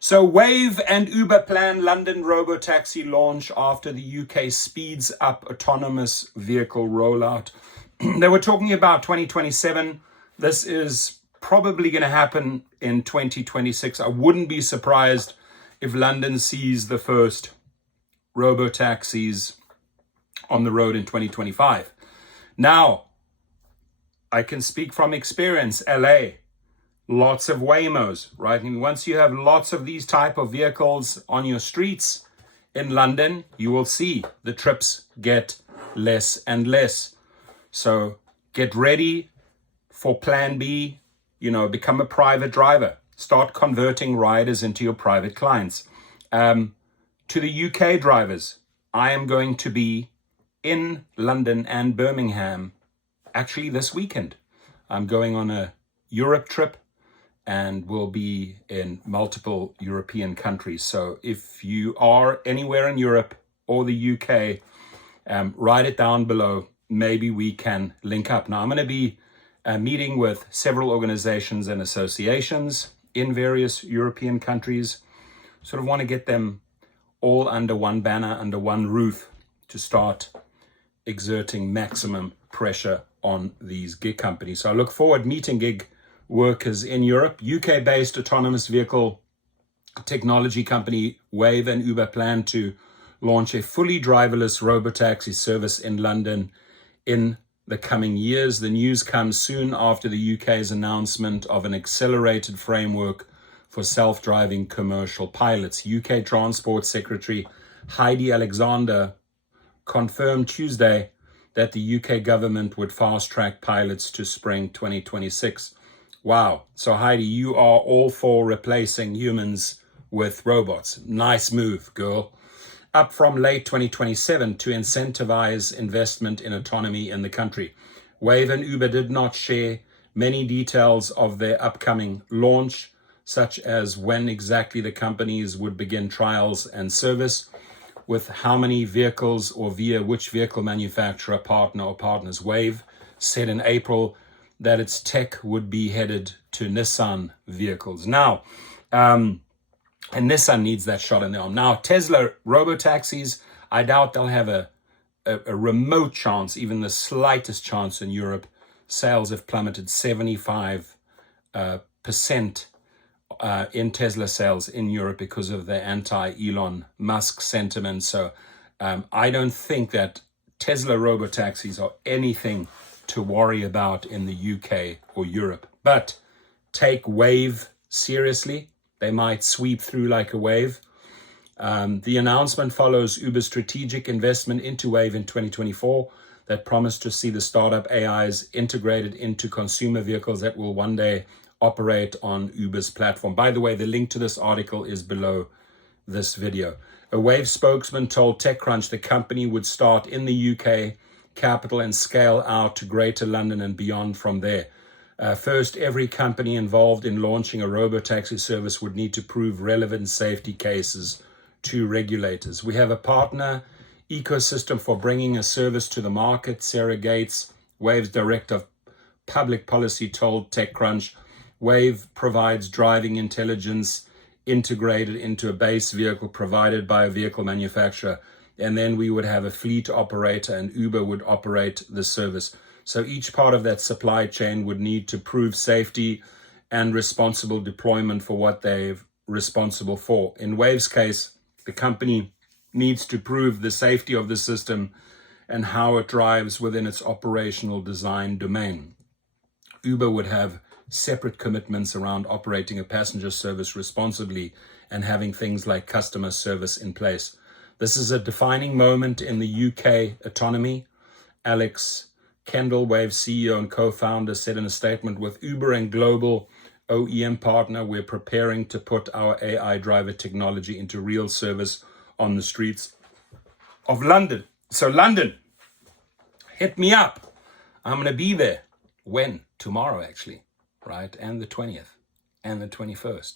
So Wayve and Uber plan London robotaxi launch after the UK speeds up autonomous vehicle rollout. They were talking about 2027. This is probably going to happen in 2026. I wouldn't be surprised if London sees the first robotaxis on the road in 2025. Now, I can speak from experience, LA. Lots of Waymos, right? And once you have lots of these type of vehicles on your streets in London, you will see the trips get less and less. So get ready for plan B, become a private driver. Start converting riders into your private clients. To the UK drivers, I am going to be in London and Birmingham actually this weekend. I'm going on a Europe trip and will be in multiple European countries. So if you are anywhere in Europe or the UK, write it down below. Maybe we can link up. Now, I'm going to be meeting with several organizations and associations in various European countries. Sort of want to get them all under one banner, under one roof, to start exerting maximum pressure on these gig companies. So I look forward meeting gig workers in Europe. UK-based autonomous vehicle technology company Wayve and Uber plan to launch a fully driverless robotaxi service in London in the coming years. The news comes soon after the UK's announcement of an accelerated framework for self-driving commercial pilots. UK Transport Secretary Heidi Alexander confirmed Tuesday that the UK government would fast-track pilots to spring 2026. Wow. So Heidi, you are all for replacing humans with robots. Nice move, girl. Up from late 2027 to incentivize investment in autonomy in the country. Wayve and Uber did not share many details of their upcoming launch, such as when exactly the companies would begin trials and service, with how many vehicles or via which vehicle manufacturer, partner or partners. Wayve said in April that its tech would be headed to Nissan vehicles. Now, and Nissan needs that shot in the arm. Now, Tesla robotaxis, I doubt they'll have a remote chance, even the slightest chance in Europe. Sales have plummeted 75% in Tesla sales in Europe because of the anti-Elon Musk sentiment. So I don't think that Tesla robotaxis are anything to worry about in the UK or Europe. But take Wayve seriously. They might sweep through like a wave. The announcement follows Uber's strategic investment into Wayve in 2024 that promised to see the startup AIs integrated into consumer vehicles that will one day operate on Uber's platform. By the way, the link to this article is below this video. A Wayve spokesman told TechCrunch the company would start in the UK capital and scale out to Greater London and beyond from there. First, every company involved in launching a robotaxi service would need to prove relevant safety cases to regulators. We have a partner ecosystem for bringing a service to the market. Sarah Gates, Wayve's director of public policy, told TechCrunch, Wayve provides driving intelligence integrated into a base vehicle provided by a vehicle manufacturer. And then we would have a fleet operator and Uber would operate the service. So each part of that supply chain would need to prove safety and responsible deployment for what they're responsible for. In Wayve's case, the company needs to prove the safety of the system and how it drives within its operational design domain. Uber would have separate commitments around operating a passenger service responsibly and having things like customer service in place. This is a defining moment in the UK autonomy. Alex Kendall, Wayve CEO and co-founder, said in a statement, with Uber and global OEM partner, we're preparing to put our AI driver technology into real service on the streets of London. So London, hit me up. I'm going to be there. When? Tomorrow, actually, right? And the 20th and the 21st.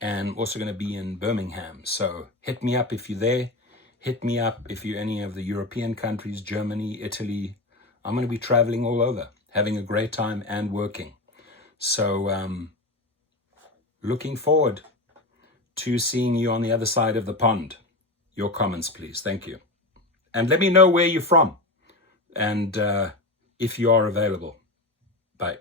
And also going to be in Birmingham. So hit me up if you're there. Hit me up if you're any of the European countries, Germany, Italy. I'm going to be traveling all over, having a great time and working. So looking forward to seeing you on the other side of the pond. Your comments, please. Thank you. And let me know where you're from and if you are available. Bye.